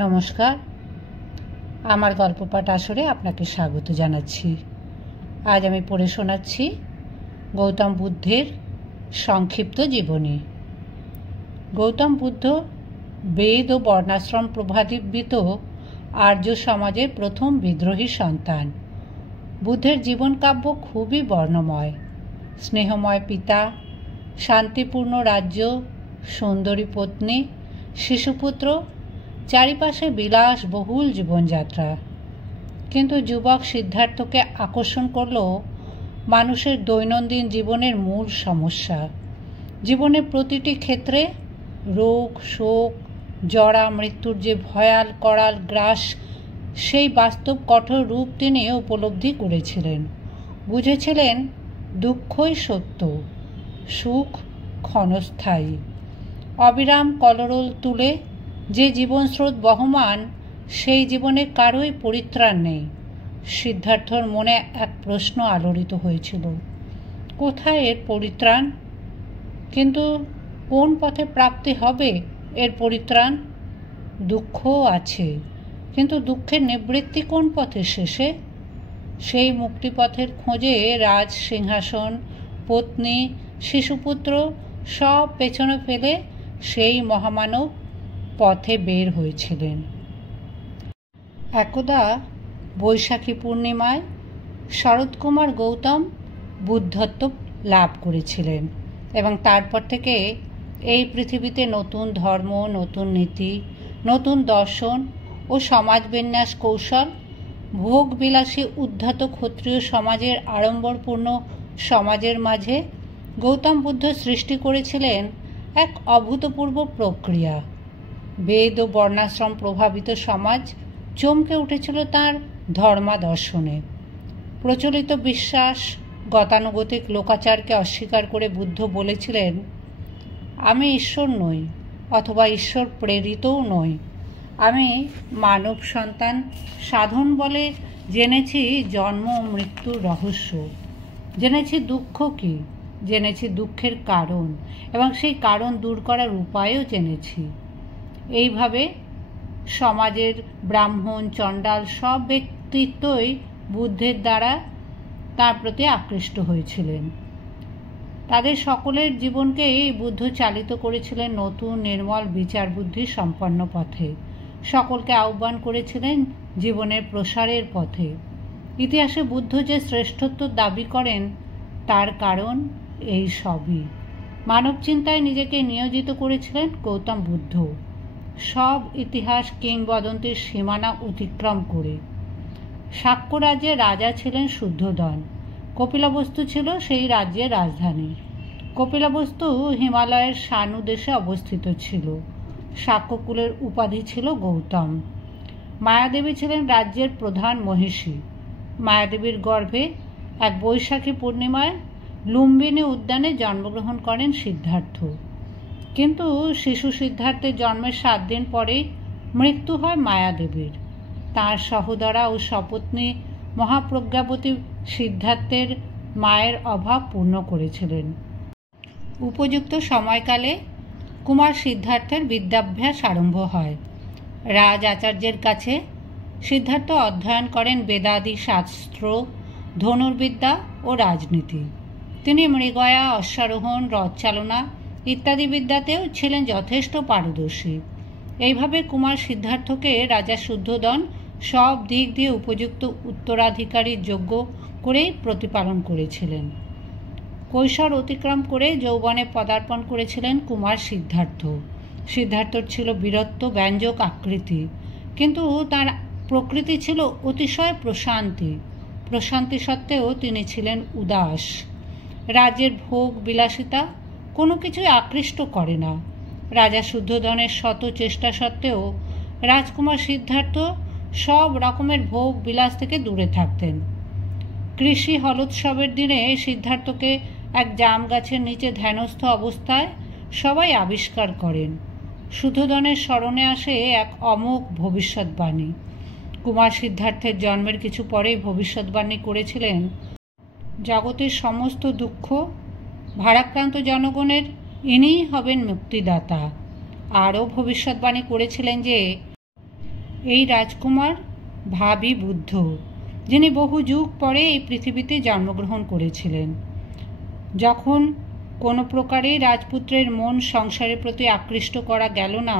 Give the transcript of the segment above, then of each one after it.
নমস্কার, আমার গল্পপাঠ আসরে আপনাকে স্বাগত জানাচ্ছি। আজ আমি পড়ে শোনাচ্ছি গৌতম বুদ্ধের সংক্ষিপ্ত জীবনী। গৌতম বুদ্ধ বেদ ও বর্ণাশ্রম প্রভাবিত আর্য সমাজের প্রথম বিদ্রোহী সন্তান। বুদ্ধের জীবনকাব্য খুবই বর্ণময়। স্নেহময় পিতা, শান্তিপূর্ণ রাজ্য, সুন্দরী পত্নী, শিশুপুত্র, চারিপাশে বিলাসবহুল জীবনযাত্রা। কিন্তু যুবক সিদ্ধার্থকে আকর্ষণ করল মানুষের দৈনন্দিন জীবনের মূল সমস্যা। জীবনের প্রতিটি ক্ষেত্রে রোগ, শোক, জরা, মৃত্যুর যে ভয়াল করাল গ্রাস, সেই বাস্তব কঠোর রূপ তিনি উপলব্ধি করেছিলেন। বুঝেছিলেন দুঃখই সত্য, সুখ ক্ষণস্থায়ী। অবিরাম কলরোল তুলে যে জীবনস্রোত বহমান, সেই জীবনে কারোই পরিত্রাণ নেই। সিদ্ধার্থর মনে এক প্রশ্ন আলোড়িত হয়েছিল, কোথায় এর পরিত্রাণ? কিন্তু কোন পথে প্রাপ্তি হবে এর পরিত্রাণ? দুঃখও আছে, কিন্তু দুঃখের নিবৃত্তি কোন পথে শেষে? সেই মুক্তিপথের খোঁজে রাজ সিংহাসন, পত্নী, শিশুপুত্র সব পেছনে ফেলে সেই মহামানব পথে বের হয়েছিলেন। একদা বৈশাখী পূর্ণিমায় শরৎকুমার গৌতম বুদ্ধত্ব লাভ করেছিলেন এবং তারপর থেকে এই পৃথিবীতে নতুন ধর্ম, নতুন নীতি, নতুন দর্শন ও সমাজবিন্যাস কৌশল, ভোগবিলাসী উদ্ধত ক্ষত্রিয় সমাজের আড়ম্বরপূর্ণ সমাজের মাঝে গৌতম বুদ্ধ সৃষ্টি করেছিলেন এক অভূতপূর্ব প্রক্রিয়া। বেদ ও বর্ণাশ্রম প্রভাবিত সমাজ চমকে উঠেছিল তাঁর ধর্মাদর্শনে। প্রচলিত বিশ্বাস, গতানুগতিক লোকাচারকে অস্বীকার করে বুদ্ধ বলেছিলেন, আমি ঈশ্বর নই, অথবা ঈশ্বর প্রেরিতও নই। আমি মানব সন্তান সাধন বলে জেনেছি জন্ম ও মৃত্যুর রহস্য, জেনেছি দুঃখ কী, জেনেছি দুঃখের কারণ, এবং সেই কারণ দূর করার উপায়ও জেনেছি। এইভাবে সমাজের ব্রাহ্মণ, চণ্ডাল সব ব্যক্তিত্বই বুদ্ধের দ্বারা তার প্রতি আকৃষ্ট হয়েছিলেন। তাদের সকলের জীবনকেই বুদ্ধ চালিত করেছিলেন নতুন নির্মল বিচার বুদ্ধি সম্পন্ন পথে। সকলকে আহ্বান করেছিলেন জীবনের প্রসারের পথে। ইতিহাসে বুদ্ধ যে শ্রেষ্ঠত্ব দাবি করেন, তার কারণ এই সবই। মানব চিন্তায় নিজেকে নিয়োজিত করেছিলেন গৌতম বুদ্ধ, সব ইতিহাস কিংবদন্তির সীমানা অতিক্রম করে। শাক্য রাজ্যের রাজা ছিলেন শুদ্ধোদন। কপিলাবস্তু ছিল সেই রাজ্যের রাজধানী। কপিলাবস্তু হিমালয়ের শানু দেশে অবস্থিত ছিল। শাক্যকুলের উপাধি ছিল গৌতম। মায়াদেবী ছিলেন রাজ্যের প্রধান মহিষী। মায়াদেবীর গর্ভে এক বৈশাখী পূর্ণিমায় লুম্বিনী উদ্যানে জন্মগ্রহণ করেন সিদ্ধার্থ। কিন্তু শিশু সিদ্ধার্থের জন্মের 7 দিন পরেই মৃত্যু হয় মায়াদেবীর। তাঁর সহোদরা ও সপত্নী মহাপ্রজ্ঞাবতী সিদ্ধার্থের মায়ের অভাব পূর্ণ করেছিলেন। উপযুক্ত সময়কালে কুমার সিদ্ধার্থের বিদ্যাভ্যাস আরম্ভ হয়। রাজ আচার্যের কাছে সিদ্ধার্থ অধ্যয়ন করেন বেদাদি শাস্ত্র, ধনুর্বিদ্যা ও রাজনীতি। তিনি মৃগয়া, অশ্বারোহণ, রথ চালনা ইত্যাদি বিদ্যাতেও ছিলেন যথেষ্ট পারদর্শী। এইভাবে কুমার সিদ্ধার্থকে রাজা শুদ্ধোদন সব দিক দিয়ে উপযুক্ত উত্তরাধিকারীর যোগ্য করেই প্রতিপালন করেছিলেন। কৈশোর অতিক্রম করে যৌবনে পদার্পণ করেছিলেন কুমার সিদ্ধার্থ। সিদ্ধার্থর ছিল বীরত্ব ব্যঞ্জক আকৃতি, কিন্তু তার প্রকৃতি ছিল অতিশয় প্রশান্তি সত্ত্বেও তিনি ছিলেন উদাস। রাজ্যের ভোগ বিলাসিতা কোনো কিছুই আকৃষ্ট করে না। রাজা শুদ্ধোদনের শত চেষ্টা সত্ত্বেও রাজকুমার সিদ্ধার্থ সব রকমের ভোগ বিলাস থেকে দূরে থাকতেন। কৃষি হলোৎসবের দিনে সিদ্ধার্থকে এক জাম গাছের নিচে ধ্যানস্থ অবস্থায় সবাই আবিষ্কার করেন। শুদ্ধোদনের স্মরণে আসে এক অমোঘ ভবিষ্যৎবাণী। কুমার সিদ্ধার্থের জন্মের কিছু পরেই ভবিষ্যৎবাণী করেছিলেন, জগতের সমস্ত দুঃখ ভারাক্রান্ত জনগণের ইনিই হবেন মুক্তিদাতা। আরও ভবিষ্যৎবাণী করেছিলেন যে এই রাজকুমার ভাবী বুদ্ধ, যিনি বহু যুগ পরে এই পৃথিবীতে জন্মগ্রহণ করেছিলেন। যখন কোনো প্রকারেই রাজপুত্রের মন সংসারের প্রতি আকৃষ্ট করা গেল না,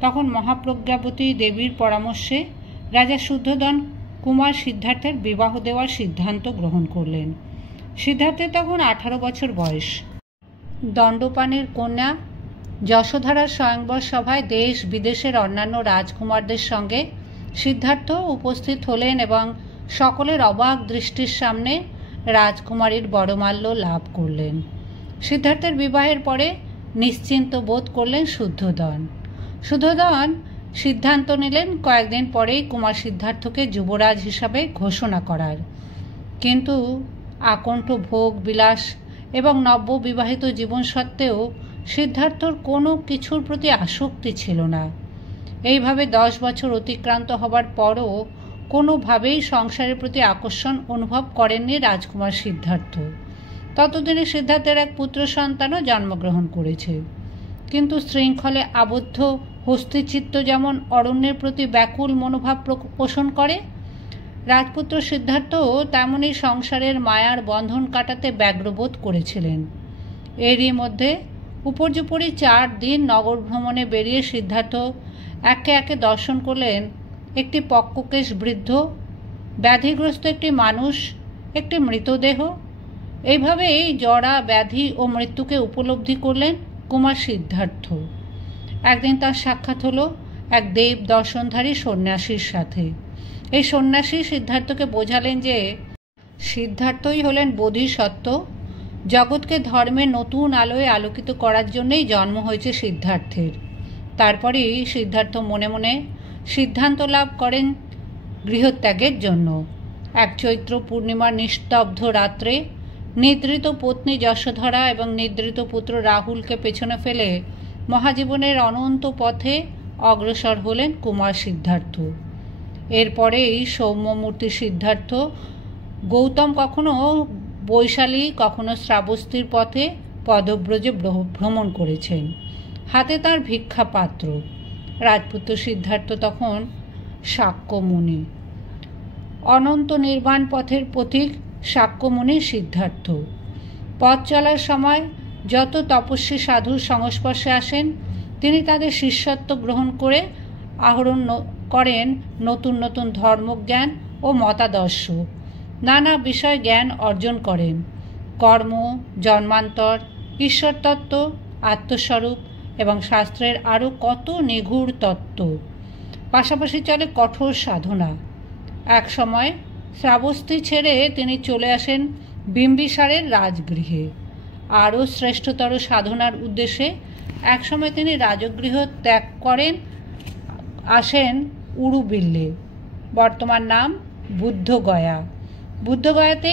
তখন মহাপ্রজ্ঞাবতী দেবীর পরামর্শে রাজা শুদ্ধোধন কুমার সিদ্ধার্থের বিবাহ দেওয়ার সিদ্ধান্ত গ্রহণ করলেন। সিদ্ধার্থের তখন 18 বছর বয়স। দণ্ডপাণির কন্যা যশোধরার স্বয়ংবর সভায় দেশ বিদেশের অন্যান্য রাজকুমারদের সঙ্গে সিদ্ধার্থ উপস্থিত হলেন এবং সকলের অবাক দৃষ্টির সামনে রাজকুমারীর বড়মাল্য লাভ করলেন। সিদ্ধার্থের বিবাহের পরে নিশ্চিন্ত বোধ করলেন শুদ্ধোধন। শুদ্ধোধন সিদ্ধান্ত নিলেন কয়েকদিন পরেই কুমার সিদ্ধার্থকে যুবরাজ হিসাবে ঘোষণা করার। কিন্তু আকণ্ঠ ভোগ বিলাস এবং নববিবাহিত জীবন সত্ত্বেও সিদ্ধার্থর কোনো কিছুর প্রতি আসক্তি ছিল না। এইভাবে 10 বছর অতিক্রান্ত হবার পরও কোনোভাবেই সংসারের প্রতি আকর্ষণ অনুভব করেননি রাজকুমার সিদ্ধার্থ। ততদিনে সিদ্ধার্থের এক পুত্র সন্তানও জন্মগ্রহণ করেছে। কিন্তু শৃঙ্খলে আবদ্ধ হস্তিচিত্ত যেমন অরণ্যের প্রতি ব্যাকুল মনোভাব পোষণ করে, রাজপুত্র সিদ্ধার্থও তেমনই সংসারের মায়ার বন্ধন কাটাতে ব্যগ্রবোধ করেছিলেন। এরই মধ্যে উপর্যুপরি 4 দিন নগর ভ্রমণে বেরিয়ে সিদ্ধার্থ একে একে দর্শন করলেন একটি পক্ককেশ বৃদ্ধ, ব্যাধিগ্রস্ত একটি মানুষ, একটি মৃতদেহ। এইভাবেই জরা, ব্যাধি ও মৃত্যুকে উপলব্ধি করলেন কুমার সিদ্ধার্থ। একদিন তার সাক্ষাৎ হলো এক দেব দর্শনধারী সন্ন্যাসীর সাথে। এই সন্ন্যাসী সিদ্ধার্থকে বোঝালেন যে সিদ্ধার্থই হলেন বোধিসত্ত্ব, জগৎকে ধর্মের নতুন আলোয় আলোকিত করার জন্যই জন্ম হয়েছে সিদ্ধার্থের। তারপরেই সিদ্ধার্থ মনে মনে সিদ্ধান্ত লাভ করেন গৃহত্যাগের জন্য। এক চৈত্র পূর্ণিমার নিস্তব্ধ রাত্রে নিদ্রিত পত্নী যশোধরা এবং নিদ্রিত পুত্র রাহুলকে পেছনে ফেলে মহাজীবনের অনন্ত পথে অগ্রসর হলেন কুমার সিদ্ধার্থ। এরপরেই সৌম্যমূর্তি সিদ্ধার্থ গৌতম কখনো বৈশালী, কখনো শ্রাবস্তীর পথে পদব্রজে ভ্রমণ করেছেন। হাতে তার ভিক্ষা পাত্র। রাজপুত্র সিদ্ধার্থ তখন শাক্যমুনি। অনন্ত নির্বাণ পথের পথিক শাক্যমুনি সিদ্ধার্থ। পথ চলার সময় যত তপস্বী সাধুর সংস্পর্শে আসেন, তিনি তাদের শিষ্যত্ব গ্রহণ করে আহরণ করেন নতুন নতুন ধর্মজ্ঞান ও মতাদর্শ। নানা বিষয় জ্ঞান অর্জন করেন। কর্ম, জন্মান্তর, ঈশ্বরতত্ত্ব, আত্মস্বরূপ এবং শাস্ত্রের আরও কত নিগূঢ় তত্ত্ব। পাশাপাশি চলে কঠোর সাধনা। এক সময় শ্রাবস্তি ছেড়ে তিনি চলে আসেন বিম্বিসারের রাজগৃহে। আরও শ্রেষ্ঠতর সাধনার উদ্দেশ্যে একসময় তিনি রাজগৃহ ত্যাগ করেন, আসেন উড়ুবিল্লে, বর্তমান নাম বুদ্ধগয়া। বুদ্ধগয়াতে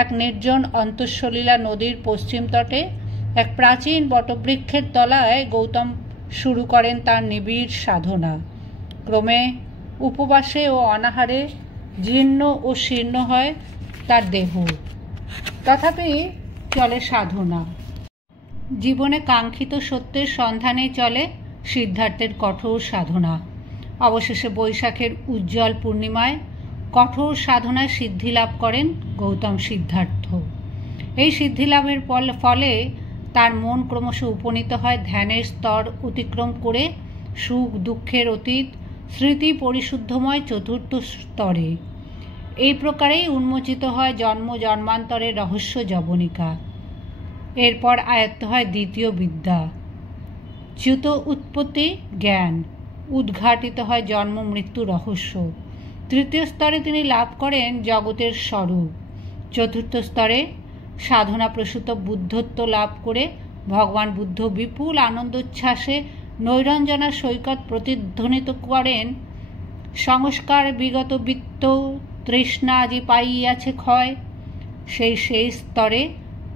এক নির্জন অন্তঃসলীলা নদীর পশ্চিম তটে এক প্রাচীন বটবৃক্ষের তলায় গৌতম শুরু করেন তার নিবিড় সাধনা। ক্রমে উপবাসে ও অনাহারে জীর্ণ ও শীর্ণ হয় তার দেহ, তথাপি চলে সাধনা। জীবনে কাঙ্ক্ষিত সত্যের সন্ধানে চলে সিদ্ধার্থের কঠোর সাধনা। অবশেষে বৈশাখের উজ্জ্বল পূর্ণিমায় কঠোর সাধনায় সিদ্ধি লাভ করেন গৌতম সিদ্ধার্থ। এই সিদ্ধিলাভের ফলে তার মন ক্রমশ উপনীত হয় ধ্যানের স্তর অতিক্রম করে সুখ দুঃখের অতীত স্মৃতি পরিশুদ্ধময় চতুর্থ স্তরে। এই প্রকারেই উন্মোচিত হয় জন্ম জন্মান্তরের রহস্য জবনিকা। এরপর আয়ত্ত হয় দ্বিতীয় বিদ্যা, চ্যুত উৎপত্তি জ্ঞান। উদ্ঘাটিত হয় জন্ম মৃত্যু রহস্য। তৃতীয় স্তরে তিনি লাভ করেন জগতের স্বরূপ। চতুর্থ স্তরে সাধনা প্রসূত বুদ্ধত্ব লাভ করে ভগবান বুদ্ধ বিপুল আনন্দোচ্ছ্বাসে নৈরঞ্জনা সৈকত প্রতিধ্বনিত করেন, সংস্কার বিগত বৃত্ত তৃষ্ণা আজি পাইয়াছে ক্ষয়। সেই স্তরে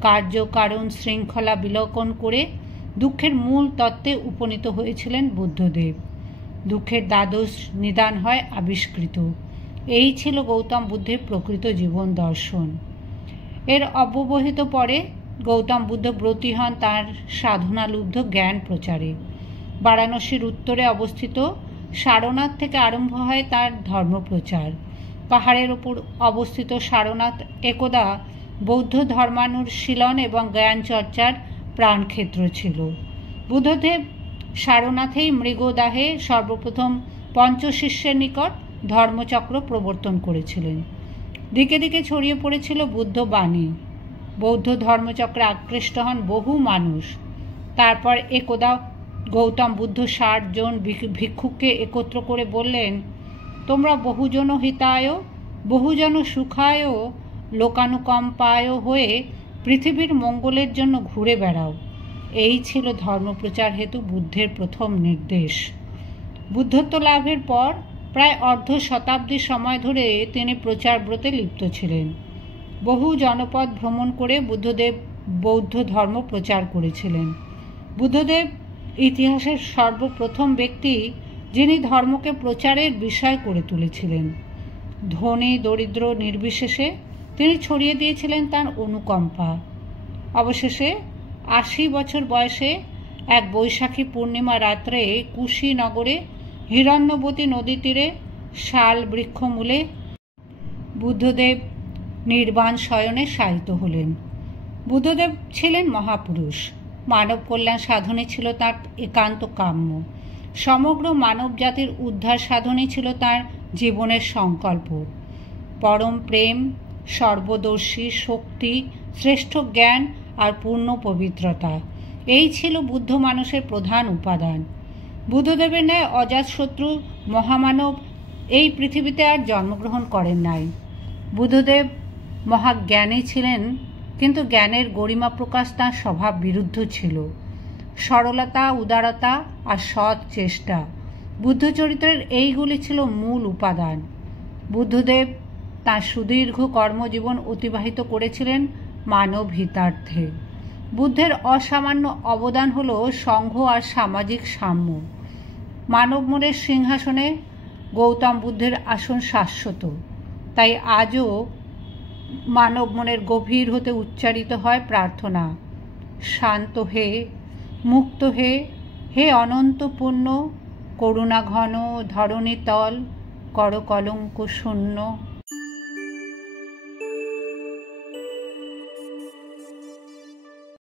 কার্যকারণ শৃঙ্খলা বিলোকন করে দুঃখের মূল তত্ত্বে উপনীত হয়েছিলেন বুদ্ধদেব। দুঃখের দ্বাদশ নিদান হয় আবিষ্কৃত। এই ছিল গৌতম বুদ্ধের প্রকৃত জীবন দর্শন। এর অব্যবহিত পরে গৌতম বুদ্ধ ব্রতী হন তাঁর সাধনালুব্ধ জ্ঞান প্রচারে। বারাণসীর উত্তরে অবস্থিত সারনাথ থেকে আরম্ভ হয় তার ধর্মপ্রচার। পাহাড়ের ওপর অবস্থিত সারনাথ একদা বৌদ্ধ ধর্মানুশীলন এবং জ্ঞান চর্চার প্রাণক্ষেত্র ছিল। বুদ্ধদেব সারনাথেই মৃগদাহে সর্বপ্রথম পঞ্চশিষ্যের নিকট ধর্মচক্র প্রবর্তন করেছিলেন। দিকে দিকে ছড়িয়ে পড়েছিল বুদ্ধ বাণী। বৌদ্ধ ধর্মচক্রে আকৃষ্ট হন বহু মানুষ। তারপর একদা গৌতম বুদ্ধ ৬০ জন ভিক্ষুককে একত্র করে বললেন, তোমরা বহুজন হিতায় বহুজন সুখায় লোকানুকম্পায় হয়ে পৃথিবীর মঙ্গলের জন্য ঘুরে বেড়াও। এই ছিল ধর্মপ্রচার হেতু বুদ্ধের প্রথম নির্দেশ। বুদ্ধত্ব লাভের পর প্রায় অর্ধ শতাব্দী সময় ধরে তিনি প্রচার ব্রতে লিপ্ত ছিলেন। বহু জনপদ ভ্রমণ করে বুদ্ধদেব বৌদ্ধ ধর্ম প্রচার করেছিলেন। বুদ্ধদেব ইতিহাসের সর্বপ্রথম ব্যক্তি যিনি ধর্মকে প্রচারের বিষয় করে তুলেছিলেন। ধনী দরিদ্র নির্বিশেষে তিনি ছড়িয়ে দিয়েছিলেন তার অনুকম্পা। অবশেষে ৮০ বছর বয়সে এক বৈশাখী পূর্ণিমা রাত্রে কুশীনগরে হিরণ্যবতী নদী তীরে শাল বৃক্ষমূলে বুদ্ধদেব নির্বাণ শয়নে শায়িত হলেন। বুদ্ধদেব ছিলেন মহাপুরুষ। মানব কল্যাণ সাধনই ছিল তার একান্ত কাম্য। সমগ্র মানব জাতির উদ্ধার সাধনই ছিল তার জীবনের সংকল্প। পরম প্রেম, সর্বদর্শী শক্তি, শ্রেষ্ঠ জ্ঞান আর পূর্ণ পবিত্রতা, এই ছিল বুদ্ধ মানুষের প্রধান উপাদান। বুদ্ধদেবের ন্যায় অজাতশত্রু মহামানব এই পৃথিবীতে আর জন্মগ্রহণ করেন নাই। বুদ্ধদেব মহাজ্ঞানী ছিলেন, কিন্তু জ্ঞানের গরিমা প্রকাশ তাঁর স্বভাব বিরুদ্ধ ছিল। সরলতা, উদারতা আর সৎ চেষ্টা, বুদ্ধ চরিত্রের এইগুলি ছিল মূল উপাদান। বুদ্ধদেব তাঁর সুদীর্ঘ কর্মজীবন অতিবাহিত করেছিলেন মানব হিতার্থে। বুদ্ধের অসামান্য অবদান হল সংঘ আর সামাজিক সাম্য। মানব মনের সিংহাসনে গৌতম বুদ্ধের আসন শাশ্বত। তাই আজও মানব মনের গভীর হতে উচ্চারিত হয় প্রার্থনা, শান্ত হে, মুক্ত হে, হে অনন্ত পুণ্য, করুণা ঘন ধরণী তল, কর কলঙ্ক শূন্য।